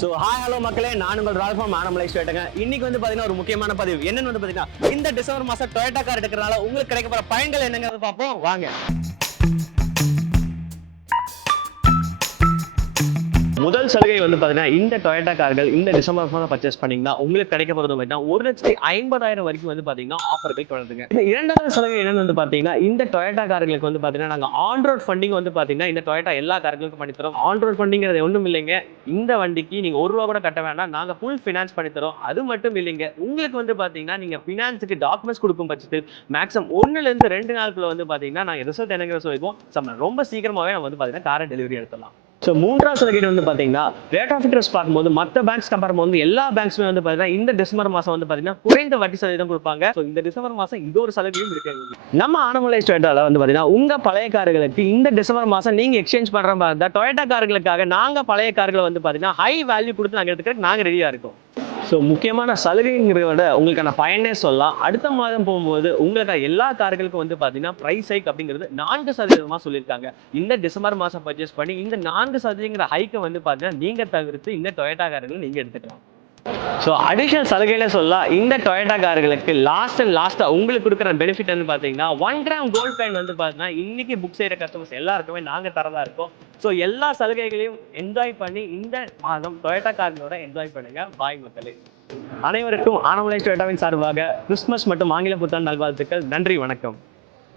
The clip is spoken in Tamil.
ஸோ ஹாய் ஹலோ மக்களே, நான் உங்கள் ரால்ஃபார்ம் ஆனமலைஸ் கேட்டுங்க. இன்னைக்கு வந்து பார்த்தீங்கன்னா ஒரு முக்கியமான பதிவு என்னன்னு வந்து பார்த்தீங்கன்னா, இந்த டிசம்பர் மாதம் டொயோட்டா கார் எடுக்கிறனால உங்களுக்கு கிடைக்க போகிற பயன்கள் என்னங்கிறத பார்ப்போம் வாங்க. முதல் சலுகை வந்து பார்த்தீங்கன்னா, இந்த டொயோட்டா கார்கள் இந்த டிசம்பர் மாதம் பர்ச்சேஸ் பண்ணீங்கன்னா உங்களுக்கு கிடைக்க போகிறது பார்த்தீங்கன்னா 1,50,000 வரைக்கும் வந்து பார்த்தீங்கன்னா ஆஃபர்கள் தொடருதுங்க. இரண்டாவது சலுகை என்னன்னு வந்து பார்த்தீங்கன்னா, இந்த டொயோட்டா கார்களுக்கு வந்து பார்த்தீங்கன்னா நாங்கள் ஆன் ரோட் ஃபண்டிங் வந்து பார்த்தீங்கன்னா இந்த டொயோட்டா எல்லா கார்களுக்கும் பண்ணி தரோம். ஆன் ரோட் ஃபண்டிங்கிறது ஒன்றும் இல்லைங்க, இந்த வண்டிக்கு நீங்கள் ₹1 கூட கட்ட வேண்டாம், நாங்கள் ஃபுல் ஃபினான்ஸ் பண்ணி தரோம். அது மட்டும் இல்லைங்க, உங்களுக்கு வந்து பார்த்தீங்கன்னா நீங்கள் ஃபினான்ஸுக்கு டாக்குமெண்ட்ஸ் கொடுக்கும் பட்சத்தில் மேக்ஸிமம் 1லேருந்து 2 நாளுக்குள்ள வந்து பார்த்தீங்கன்னா நாங்கள் ரிசல்ட் என்னங்கிற சொல்லிடுவோம். ரொம்ப சீக்கிரமாகவே நம்ம வந்து பார்த்தீங்கன்னா காரை டெலிவரி எடுத்துடலாம். ஸோ மூன்றாவது சலுகை வந்து பார்த்தீங்கன்னா, ரேட் ஆஃப் இன்ட்ரெஸ்ட் பார்க்கும்போது மற்ற பேங்க்ஸ் கம்பேர் பண்ணும்போது எல்லா பேங்க்ஸுமே வந்து பார்த்தீங்கன்னா இந்த டிசம்பர் மாதம் வந்து பார்த்தீங்கன்னா குறைந்த வட்டி சதவீதம் கொடுப்பாங்க. ஸோ இந்த டிசம்பர் மாதம் இது ஒரு சலுகையும் இருக்கு. நம்ம ஆனமலைஸ் டொயோட்டால வந்து பார்த்தீங்கன்னா உங்க பழைய கார்களுக்கு இந்த டிசம்பர் மாதம் நீங்க எக்ஸ்சேஞ்ச் பண்ற மாதிரி இருந்தால் டொயோட்டா கார்களுக்காக நாங்கள் பழைய கார்களை வந்து பார்த்தீங்கன்னா ஹை வேல்யூ கொடுத்து நாங்கள் எடுத்துக்கிறதுக்கு நாங்கள் ரெடியாக இருக்கோம். ஸோ முக்கியமான சலுகைங்கிறத விட உங்களுக்கான பயனே சொல்லலாம். அடுத்த மாதம் போகும்போது உங்களுக்கு எல்லா கார்களுக்கும் வந்து பார்த்தீங்கன்னா ப்ரைஸ் ஹைக் அப்படிங்கிறது 4% சொல்லியிருக்காங்க. இந்த டிசம்பர் மாதம் பர்ச்சேஸ் பண்ணி இந்த 4% ஹைக்கை வந்து பார்த்தீங்கன்னா நீங்கள் தவிர்த்து இந்த டொயோட்டா கார்களை நீங்கள் எடுத்துக்கலாம். ஸோ அடிஷனல் சலுகையில சொல்லலாம், இந்த டொயோட்டா கார்களுக்கு லாஸ்ட்டாக உங்களுக்கு கொடுக்குற பெனிஃபிட் வந்து பார்த்தீங்கன்னா 1 கிராம் கோல்ட் காயின் வந்து பார்த்தீங்கன்னா இன்னைக்கு புக் செய்கிற கஸ்டமர்ஸ் எல்லாருக்குமே நாங்கள் தரதா இருக்கோம். ஸோ எல்லா சலுகைகளையும் என்ஜாய் பண்ணி இந்த மாதம் டொயோட்டா கார்களோட என்ஜாய் பண்ணுங்க. பாய் மக்களே. அனைவருக்கும் ஆனமலைஸ் டொயோட்டாவின் சார்பாக கிறிஸ்துமஸ் மற்றும் ஆங்கில புத்தாண்டு நல்வாழ்த்துக்கள். நன்றி, வணக்கம்.